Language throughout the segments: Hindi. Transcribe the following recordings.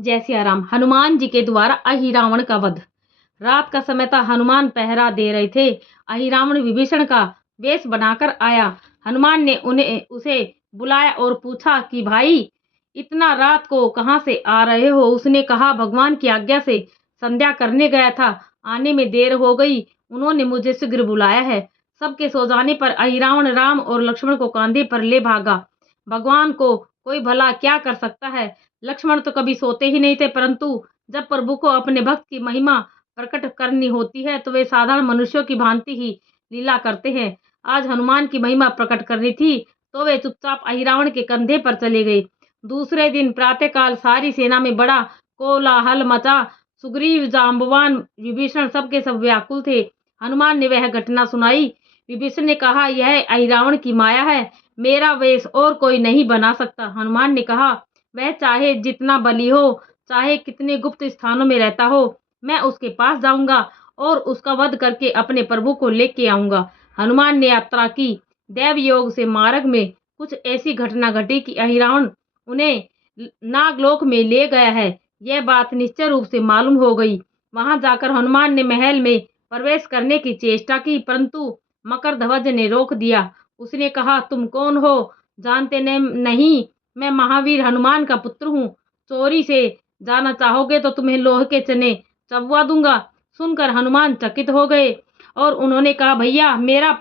जय सिया राम। हनुमान जी के द्वारा अहिरावण का वध। रात का समय था, हनुमान पहरा दे रहे थे। अहिरावण विभीषण का वेश बनाकर आया। हनुमान ने उसे बुलाया और पूछा कि भाई, इतना रात को कहाँ से आ रहे हो? उसने कहा, भगवान की आज्ञा से संध्या करने गया था, आने में देर हो गई, उन्होंने मुझे शीघ्र बुलाया है। सबके सो जाने पर अहिरावण राम और लक्ष्मण को कांधे पर ले भागा। भगवान को कोई भला क्या कर सकता है? लक्ष्मण तो कभी सोते ही नहीं थे, परंतु जब प्रभु को अपने भक्त की महिमा प्रकट करनी होती है तो वे साधारण मनुष्यों की भांति ही लीला करते हैं। आज हनुमान की महिमा प्रकट करनी थी तो वे चुपचाप अहिरावण के कंधे पर चले गए। दूसरे दिन प्रातःकाल सारी सेना में बड़ा कोलाहल मचा। सुग्रीव, जाम्बवान, विभीषण सबके सब व्याकुल थे। हनुमान ने वह घटना सुनाई। विभीषण ने कहा, यह अहिरावण की माया है, मेरा वेश और कोई नहीं बना सकता। हनुमान ने कहा, वह चाहे जितना बली हो, चाहे कितने गुप्त स्थानों में रहता हो, मैं उसके पास जाऊंगा और उसका वध करके अपने प्रभु को लेके आऊंगा। हनुमान ने यात्रा की। देव योग से मार्ग में कुछ ऐसी घटना घटी कि अहिरावण उन्हें नागलोक में ले गया है, यह बात निश्चय रूप से मालूम हो गई। वहां जाकर हनुमान ने महल में प्रवेश करने की चेष्टा की, परंतु मकरध्वज ने रोक दिया। उसने कहा, तुम कौन हो? जानते नहीं, मैं महावीर हनुमान का पुत्र हूँ। चोरी से जाना चाहोगे तो तुम्हें लोहे के चने चबवा दूंगा। सुनकर हनुमान चकित हो गए और उन्होंने कहा, भैया, मेरा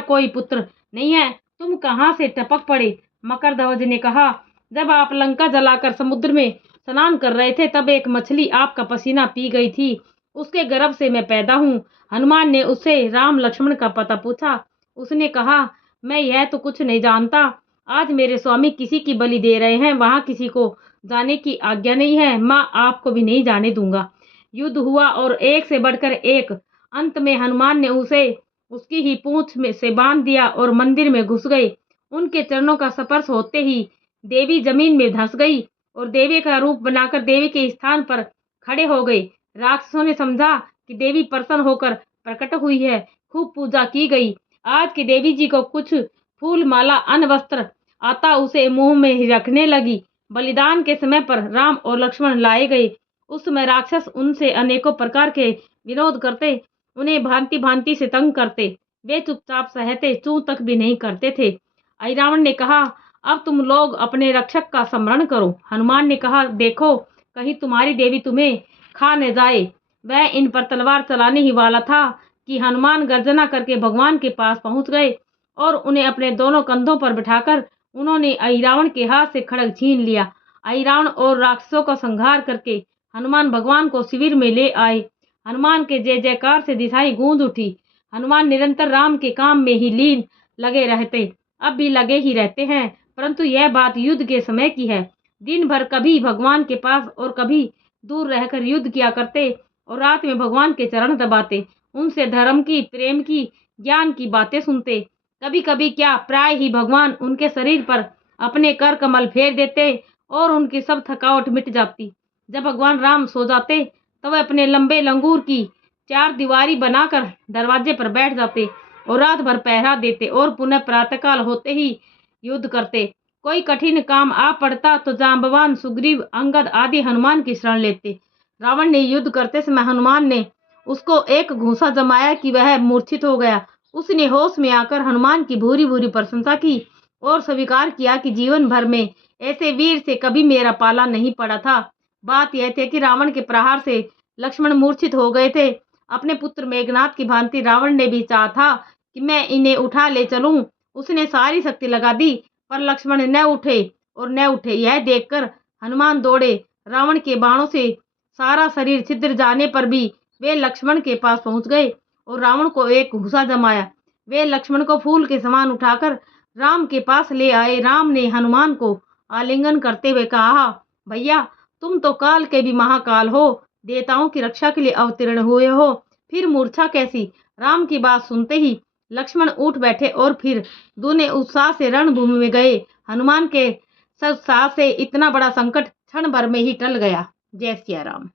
कोई पुत्र नहीं है, तुम कहाँ से टपक पड़े? मकरध्वज ने कहा, जब आप लंका जलाकर समुद्र में स्नान कर रहे थे तब एक मछली आपका पसीना पी गई थी, उसके गर्भ से मैं पैदा हूँ। हनुमान ने उससे राम लक्ष्मण का पता पूछा। उसने कहा, मैं यह तो कुछ नहीं जानता। आज मेरे स्वामी किसी की बलि दे रहे हैं, वहां किसी को जाने की आज्ञा नहीं है, मैं आपको भी नहीं जाने दूंगा। युद्ध हुआ और एक से बढ़कर एक। अंत में हनुमान ने उसे उसकी ही पूंछ में से बांध दिया और मंदिर में घुस गए। उनके चरणों का स्पर्श होते ही देवी जमीन में धंस गई और देवी का रूप बनाकर देवी के स्थान पर खड़े हो गए। राक्षसों ने समझा कि देवी प्रसन्न होकर प्रकट हुई है। खूब पूजा की गई। आज की देवी जी को कुछ फूल, माला, अन्न, वस्त्र आता उसे मुंह में ही रखने लगी। बलिदान के समय पर राम और लक्ष्मण लाए गए। उस समय राक्षस उनसे अनेकों प्रकार के विरोध करते, उन्हें भांति भांति से तंग करते। वे चुपचाप सहते, चूं तक भी नहीं करते थे। अहिरावण ने कहा, अब तुम लोग अपने रक्षक का स्मरण करो। हनुमान ने कहा, देखो, कहीं तुम्हारी देवी तुम्हें खा न जाए। वह इन पर तलवार चलाने ही वाला था कि हनुमान गर्जना करके भगवान के पास पहुंच गए और उन्हें अपने दोनों कंधों पर बिठाकर उन्होंने अहिरावण के हाथ से खड्ग छीन लिया। अहिरावण और राक्षसों का संहार करके हनुमान भगवान को शिविर में ले आए। हनुमान के जय जयकार से दिशाएं गूंज उठी। हनुमान निरंतर राम के काम में ही लीन लगे रहते, अब भी लगे ही रहते हैं, परंतु यह बात युद्ध के समय की है। दिन भर कभी भगवान के पास और कभी दूर रहकर युद्ध किया करते और रात में भगवान के चरण दबाते, उनसे धर्म की, प्रेम की, ज्ञान की बातें सुनते। कभी कभी क्या, प्राय ही भगवान उनके शरीर पर अपने कर कमल फेर देते और उनकी सब थकावट मिट जाती। जब भगवान राम सो जाते तब वे अपने लंबे लंगूर की चार दीवारी बनाकर दरवाजे पर बैठ जाते और रात भर पहरा देते और पुनः प्रातःकाल होते ही युद्ध करते। कोई कठिन काम आ पड़ता तो जाम्बवान, सुग्रीव, अंगद आदि हनुमान की शरण लेते। रावण ने युद्ध करते समय हनुमान ने उसको एक घूंसा जमाया कि वह मूर्छित हो गया। उसने होश में आकर हनुमान की भूरी भूरी प्रशंसा की और स्वीकार किया कि जीवन भर में ऐसे वीर से कभी मेरा पाला नहीं पड़ा था। बात यह थी कि रावण के प्रहार से लक्ष्मण मूर्छित हो गए थे। अपने पुत्र मेघनाथ की भांति रावण ने भी चाहा था कि मैं इन्हें उठा ले चलूं। उसने सारी शक्ति लगा दी, पर लक्ष्मण न उठे और न उठे। यह देखकर हनुमान दौड़े। रावण के बाणों से सारा शरीर छिद्र जाने पर भी वे लक्ष्मण के पास पहुंच गए और रावण को एक घूंसा जमाया। वे लक्ष्मण को फूल के समान उठाकर राम के पास ले आए। राम ने हनुमान को आलिंगन करते हुए कहा, भैया, तुम तो काल के भी महाकाल हो, देवताओं की रक्षा के लिए अवतीर्ण हुए हो, फिर मूर्छा कैसी? राम की बात सुनते ही लक्ष्मण उठ बैठे और फिर दोनों उत्साह से रणभूमि में गए। हनुमान के उत्साह से इतना बड़ा संकट क्षण भर में ही टल गया। जय सिया राम।